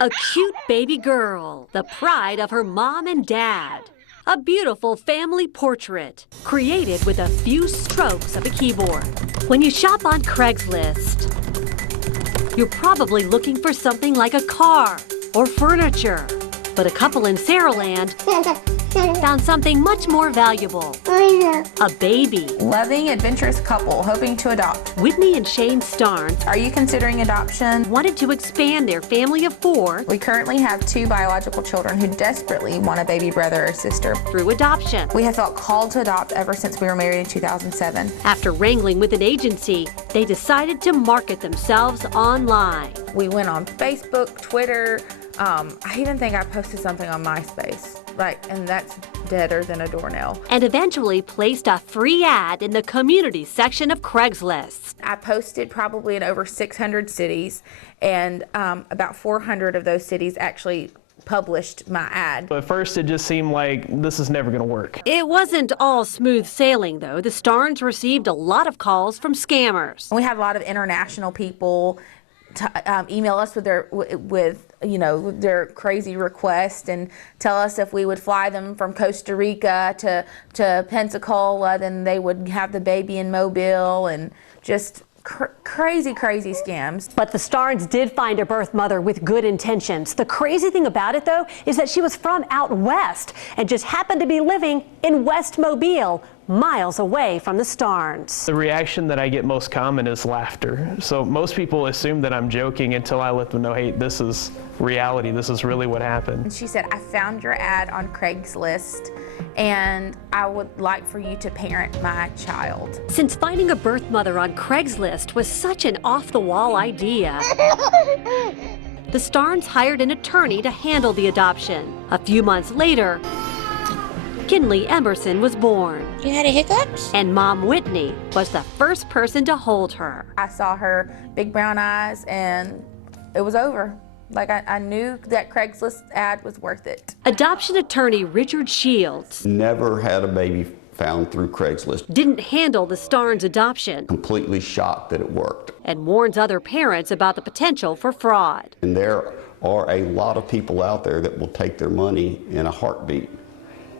A cute baby girl, the pride of her mom and dad. A beautiful family portrait, created with a few strokes of a keyboard. When you shop on Craigslist, you're probably looking for something like a car or furniture. But a couple in Saraland found something much more valuable. A baby. Loving, adventurous couple hoping to adopt. Whitney and Shane Starnes Are you considering adoption? wanted to expand their family of 4 We currently have 2 biological children who desperately want a baby brother or sister. through adoption. We have felt called to adopt ever since we were married in 2007. After wrangling with an agency, they decided to market themselves online. We went on Facebook, Twitter. I even think I posted something on MySpace. And that's deader than a doornail. And eventually placed a free ad in the community section of Craigslist. I posted probably in over 600 cities, and about 400 of those cities actually published my ad. At first, it just seemed like this is never going to work. It wasn't all smooth sailing, though. The Starnes received a lot of calls from scammers. We had a lot of international people email us with their crazy request and tell us if we would fly them from Costa Rica to Pensacola, then they would have the baby in Mobile, and just crazy scams. But the Starnes did find a birth mother with good intentions. The crazy thing about it, though, is that she was from out west and just happened to be living in West Mobile, miles away from the Starnes. The reaction that I get most common is laughter. So most people assume that I'm joking until I let them know, hey, this is reality. This is really what happened. And she said, I found your ad on Craigslist, and I would like for you to parent my child. Since finding a birth mother on Craigslist was such an off-the-wall idea, the Starnes hired an attorney to handle the adoption. A few months later, Kinley Emerson was born. You had a hiccups? And Mom Whitney was the first person to hold her. I saw her big brown eyes, and it was over. I knew that Craigslist ad was worth it. Adoption attorney Richard Shields Never had a baby found through Craigslist. didn't handle the Starnes adoption Completely shocked that it worked. and warns other parents about the potential for fraud. And there are a lot of people out there that will take their money in a heartbeat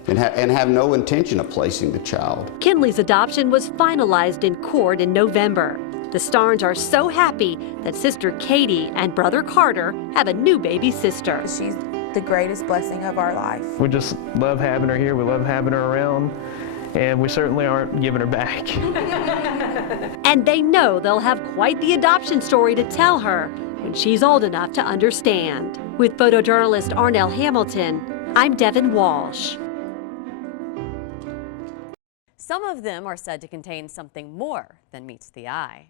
and have no intention of placing the child. Kinley's adoption was finalized in court in November. The Starnes are so happy that sister Katie and brother Carter have a new baby sister. She's the greatest blessing of our life. We just love having her here. We love having her around. And we certainly aren't giving her back. And they know they'll have quite the adoption story to tell her when she's old enough to understand. With photojournalist Arnell Hamilton, I'm Devin Walsh. Some of them are said to contain something more than meets the eye.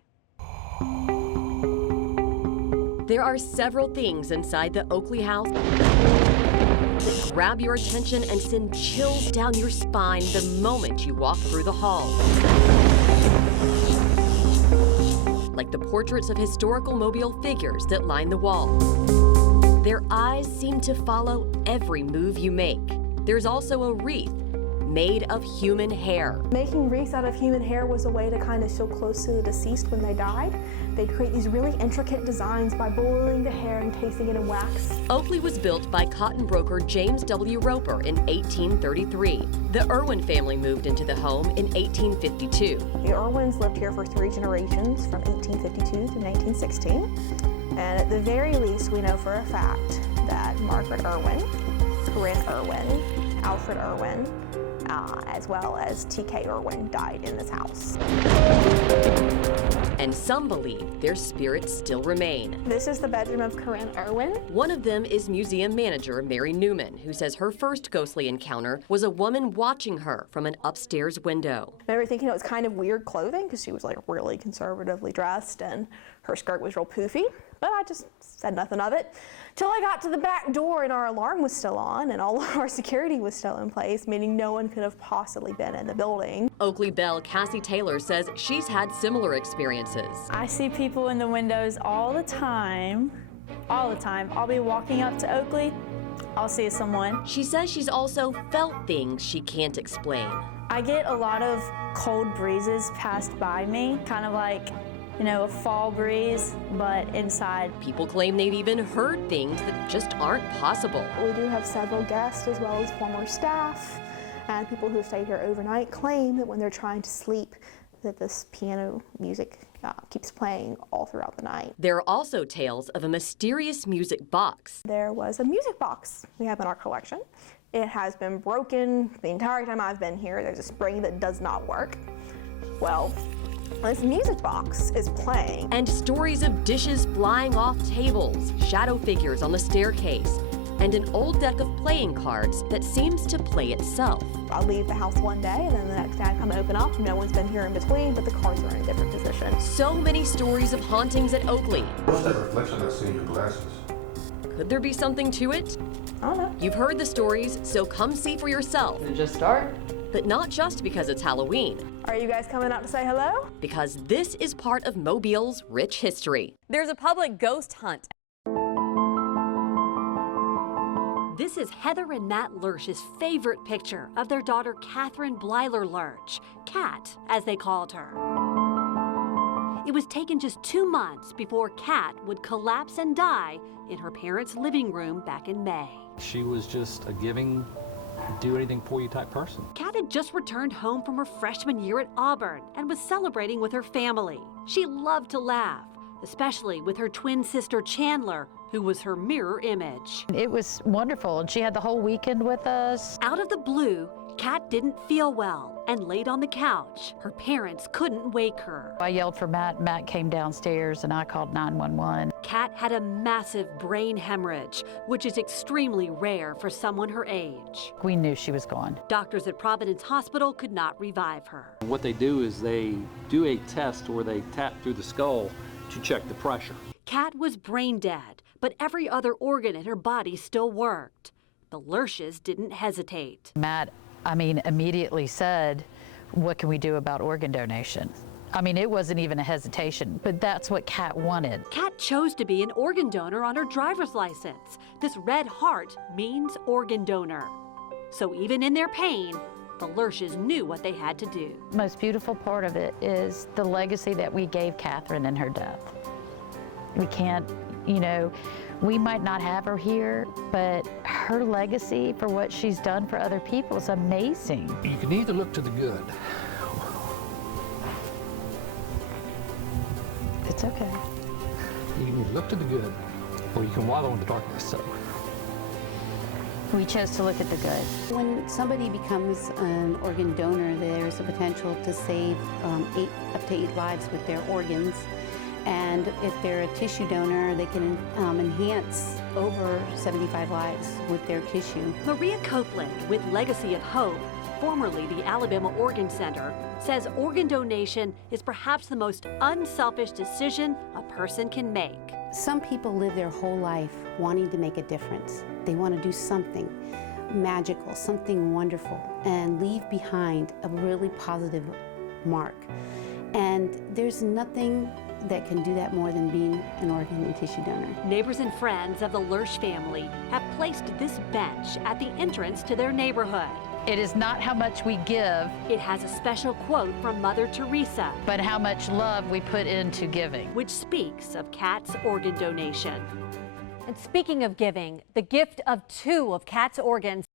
There are several things inside the Oakley house that grab your attention and send chills down your spine the moment you walk through the hall. Like the portraits of historical Mobile figures that line the wall. Their eyes seem to follow every move you make. There's also a wreath made of human hair. Making wreaths out of human hair was a way to kind of show close to the deceased when they died. They'd create these really intricate designs by boiling the hair and casing it in wax. Oakley was built by cotton broker James W. Roper in 1833. The Irwin family moved into the home in 1852. The Irwins lived here for 3 generations from 1852 to 1916. And at the very least, we know for a fact that Margaret Irwin, Corinne Irwin, Alfred Irwin, as well as T.K. Irwin died in this house. And some believe their spirits still remain. This is the bedroom of Corinne Irwin. One of them is museum manager Mary Newman, who says her first ghostly encounter was a woman watching her from an upstairs window. I remember thinking it was kind of weird clothing because she was really conservatively dressed and her skirt was real poofy, but I just said nothing of it. Till I got to the back door and our alarm was still on and all of our security was still in place, meaning no one could have possibly been in the building. Oakley belle Cassie Taylor says she's had similar experiences. I see people in the windows all the time. I'll be walking up to Oakley, I'll see someone. She says she's also felt things she can't explain. I get a lot of cold breezes passed by me, kind of like you know, a fall breeze, but inside. People claim they've even heard things that just aren't possible. We do have several guests as well as former staff and people who stayed here overnight claim that when they're trying to sleep that this piano music keeps playing all throughout the night. There are also tales of a mysterious music box. There was a music box we have in our collection. It has been broken the entire time I've been here. There's a spring that does not work. Well, this music box is playing. And stories of dishes flying off tables, shadow figures on the staircase, and an old deck of playing cards that seems to play itself. I'll leave the house one day and then the next day I come and open up. No one's been here in between, but the cards are in a different position. So many stories of hauntings at Oakley. What's that reflection I see in your glasses? Could there be something to it? I don't know. You've heard the stories, so come see for yourself. And just start. But not just because it's Halloween. Are you guys coming out to say hello? Because this is part of Mobile's rich history. There's a public ghost hunt. This is Heather and Matt Lurch's favorite picture of their daughter Catherine Blyler Lurch, Cat, as they called her. It was taken just 2 months before Cat would collapse and die in her parents' living room back in May. She was just a giving, do anything for you type person. Cat had just returned home from her freshman year at Auburn and was celebrating with her family. She loved to laugh, especially with her twin sister Chandler, who was her mirror image. It was wonderful, and she had the whole weekend with us. Out of the blue, Cat didn't feel well and laid on the couch. Her parents couldn't wake her. I yelled for Matt. Matt came downstairs, and I called 911. Cat had a massive brain hemorrhage, which is extremely rare for someone her age. We knew she was gone. Doctors at Providence Hospital could not revive her. What they do is they do a test where they tap through the skull to check the pressure. Cat was brain dead, but every other organ in her body still worked. The Lurches didn't hesitate. Matt, immediately said, what can we do about organ donation? It wasn't even a hesitation, but that's what Cat wanted. Cat chose to be an organ donor on her driver's license. This red heart means organ donor. So even in their pain, the Lurches knew what they had to do. The most beautiful part of it is the legacy that we gave Catherine in her death. We can't, we might not have her here, but her legacy for what she's done for other people is amazing. You can either look to the good. It's okay. You can either look to the good, or you can wallow in the darkness. So We chose to look at the good. When somebody becomes an organ donor, there's a potential to save up to 8 lives with their organs. And if they're a tissue donor, they can enhance over 75 lives with their tissue. Maria Copeland with Legacy of Hope, formerly the Alabama Organ Center, says organ donation is perhaps the most unselfish decision a person can make. Some people live their whole life wanting to make a difference. They want to do something magical, something wonderful, and leave behind a really positive mark. And there's nothing that can do that more than being an organ and tissue donor. Neighbors and friends of the Lurch family have placed this bench at the entrance to their neighborhood. It is not how much we give, It has a special quote from Mother Teresa, but how much love we put into giving. which speaks of Cat's organ donation. And speaking of giving, the gift of 2 of Cat's organs